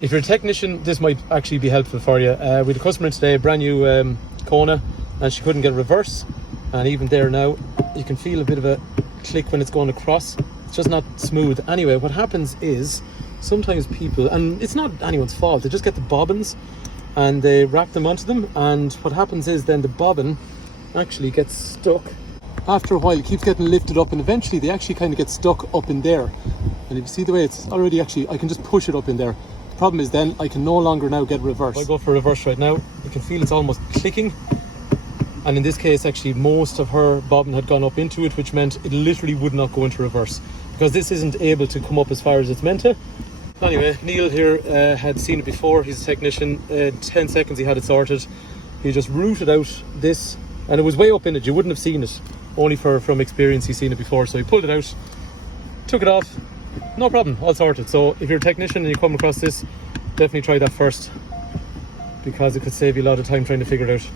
If you're a technician, this might actually be helpful for you. We had a customer in today, a brand new Kona, and she couldn't get reverse. And even there now, you can feel a bit of a click when it's going across. It's just not smooth. Anyway, what happens is sometimes people, and it's not anyone's fault, they just get the bobbins and they wrap them onto them. And what happens is then the bobbin actually gets stuck. After a while, it keeps getting lifted up, and eventually they actually kind of get stuck up in there. And if you see the way it's already actually, I can just push it up in there. Problem is then I can no longer now get reverse. If I go for reverse right now, you can feel it's almost clicking, and in this case actually most of her bobbin had gone up into it, which meant it literally would not go into reverse because this isn't able to come up as far as it's meant to. Anyway, Neil here had seen it before. He's a technician. 10 seconds he had it sorted. He just rooted out this, and it was way up in it. You wouldn't have seen it, only from experience he's seen it before. So he pulled it out, took it off. No problem, all sorted. So if you're a technician and you come across this, definitely try that first because it could save you a lot of time trying to figure it out.